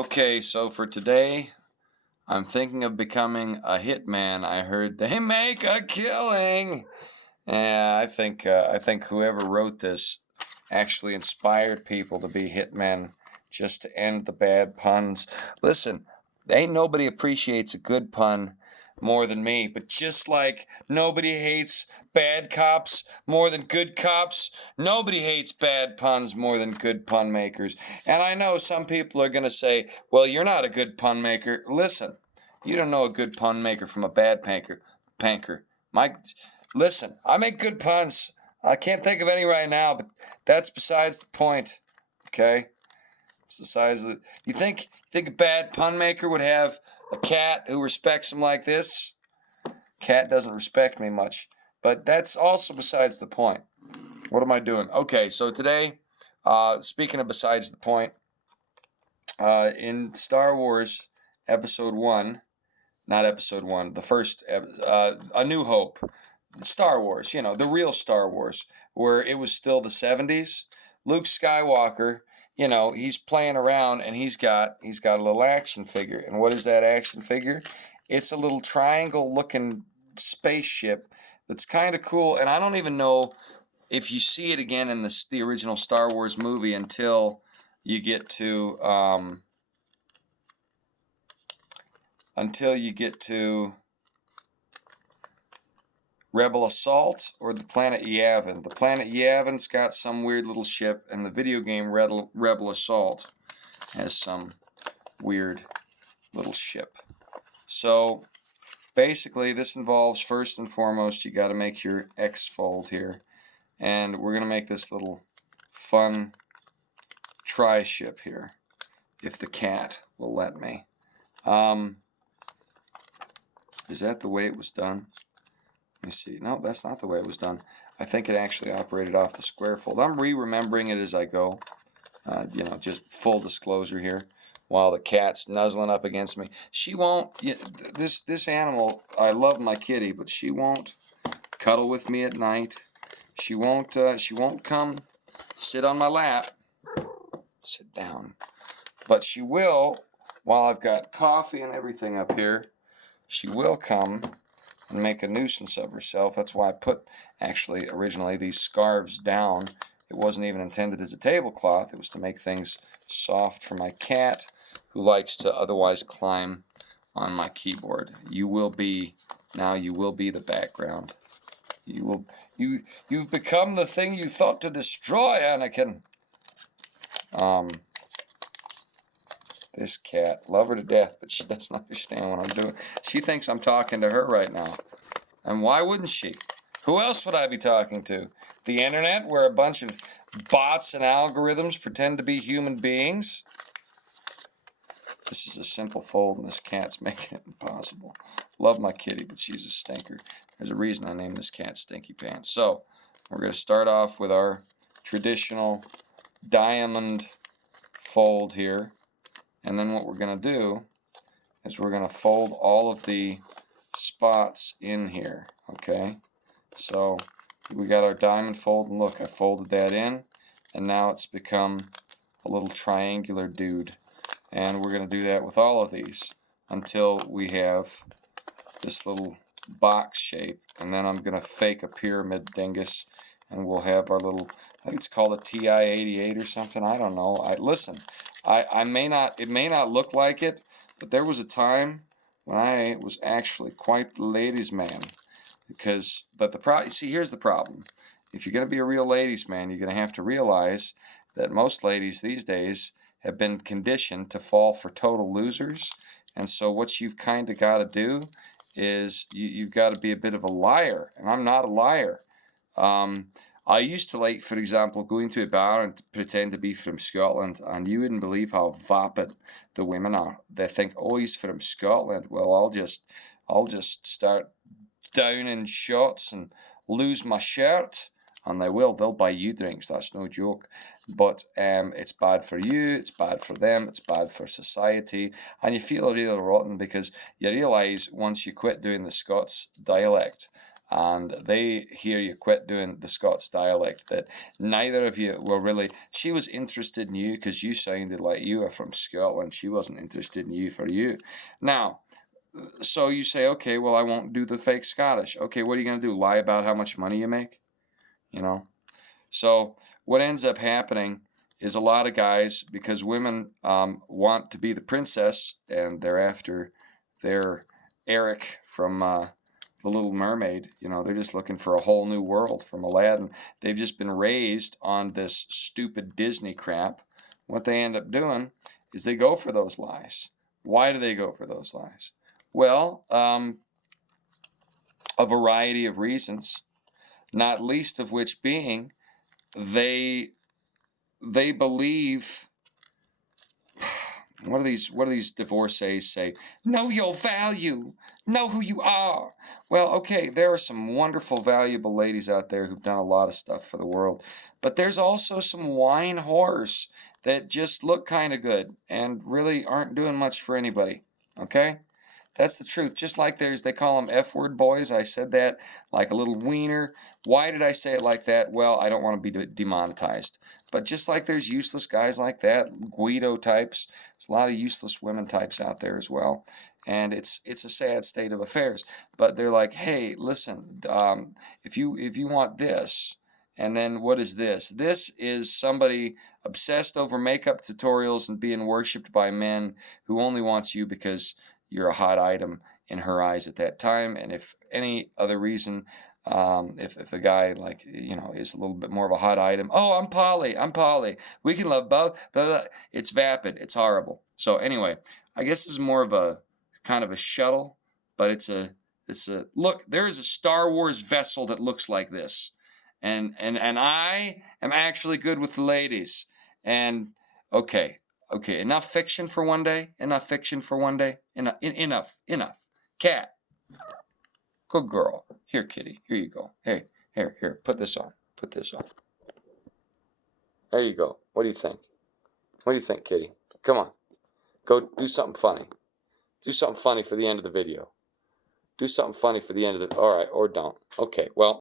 Okay, so for today, I'm thinking of becoming a hitman. I heard they make a killing. Yeah, I think whoever wrote this actually inspired people to be hitmen just to end the bad puns. Listen, ain't nobody appreciates a good pun more than me, but just like nobody hates bad cops more than good cops, nobody hates bad puns more than good pun makers. And I know some people are going to say, well, you're not a good pun maker. Listen, you don't know a good pun maker from a bad panker. Listen, I make good puns. I can't think of any right now, but that's besides the point. Okay? It's the size of the. You think a bad pun maker would have a cat who respects him like this? Cat doesn't respect me much. But that's also besides the point. What am I doing? Okay, so today, speaking of besides the point, in Star Wars Episode 1, not Episode 1, the first, A New Hope, Star Wars, the real Star Wars, where it was still the 70s. Luke Skywalker, he's playing around and he's got a little action figure. And what is that action figure? It's a little triangle looking spaceship that's kind of cool, and I don't even know if you see it again in the original Star Wars movie until you get to Rebel Assault or the planet Yavin. The planet Yavin's got some weird little ship, and the video game Rebel Assault has some weird little ship. So basically, this involves, first and foremost, you got to make your X fold here. And we're going to make this little fun tri-ship here, if the cat will let me. Is that the way it was done? Let me see. No, that's not the way it was done. I think it actually operated off the square fold. I'm re-remembering it as I go. Just full disclosure here. While the cat's nuzzling up against me. She won't, this animal, I love my kitty, but she won't cuddle with me at night. She won't come sit on my lap. Sit down. But she will, while I've got coffee and everything up here, she will come and make a nuisance of herself. That's why I put, actually, originally, these scarves down. It wasn't even intended as a tablecloth. It was to make things soft for my cat, who likes to otherwise climb on my keyboard. You will be the background. You've become the thing you thought to destroy, Anakin. This cat, love her to death, but she doesn't understand what I'm doing. She thinks I'm talking to her right now. And why wouldn't she? Who else would I be talking to? The internet, where a bunch of bots and algorithms pretend to be human beings? This is a simple fold, and this cat's making it impossible. Love my kitty, but she's a stinker. There's a reason I named this cat Stinky Pants. So, we're going to start off with our traditional diamond fold here. And then what we're going to do is we're going to fold all of the spots in here, okay? So we got our diamond fold, and look, I folded that in, and now it's become a little triangular dude. And we're going to do that with all of these until we have this little box shape. And then I'm going to fake a pyramid dingus, and we'll have our little, I think it's called a TI-88 or something, I don't know. Listen, it may not look like it, but there was a time when I was actually quite the ladies' man. Here's the problem. If you're going to be a real ladies' man, you're going to have to realize that most ladies these days have been conditioned to fall for total losers. And so what you've kind of got to do is you've got to be a bit of a liar. And I'm not a liar. I used to like, for example, go into a bar and pretend to be from Scotland, and you wouldn't believe how vapid the women are. They think, oh, he's from Scotland. Well, I'll just start downing shots and lose my shirt. And they'll buy you drinks, that's no joke. But it's bad for you, it's bad for them, it's bad for society. And you feel really rotten because you realise once you quit doing the Scots dialect, and they hear you quit doing the Scots dialect, that neither of you were really, she was interested in you because you sounded like you were from Scotland. She wasn't interested in you for you. Now, so you say, okay, well, I won't do the fake Scottish. Okay, what are you going to do? Lie about how much money you make? You know? So what ends up happening is a lot of guys, because women want to be the princess, and they're after their Eric from The Little Mermaid. You know, they're just looking for a whole new world from Aladdin. They've just been raised on this stupid Disney crap. What they end up doing is they go for those lies. Why do they go for those lies? Well, a variety of reasons, not least of which being they believe, what do these divorcees say? Know your value. Know who you are. Well, okay, there are some wonderful, valuable ladies out there who've done a lot of stuff for the world, but there's also some wine whores that just look kind of good and really aren't doing much for anybody. Okay? That's the truth. Just like they call them F-word boys. I said that like a little wiener. Why did I say it like that? Well, I don't want to be demonetized. But just like there's useless guys like that, Guido types, there's a lot of useless women types out there as well. And it's a sad state of affairs. But they're like, hey, listen, if you want this, and then what is this? This is somebody obsessed over makeup tutorials and being worshipped by men who only wants you because you're a hot item in her eyes at that time. And if any other reason, if a guy, like, you know, is a little bit more of a hot item, oh, I'm poly, we can love both, blah, blah. It's vapid, it's horrible. So anyway, I guess this is more of a kind of a shuttle, but it's a look, there is a Star Wars vessel that looks like this, and I am actually good with the ladies. And okay, enough fiction for one day. Enough. Cat. Good girl. Here, kitty. Here you go. Hey, here. Put this on. There you go. What do you think? Kitty? Come on. Go do something funny. Do something funny for the end of the video. All right, or don't. Okay, well.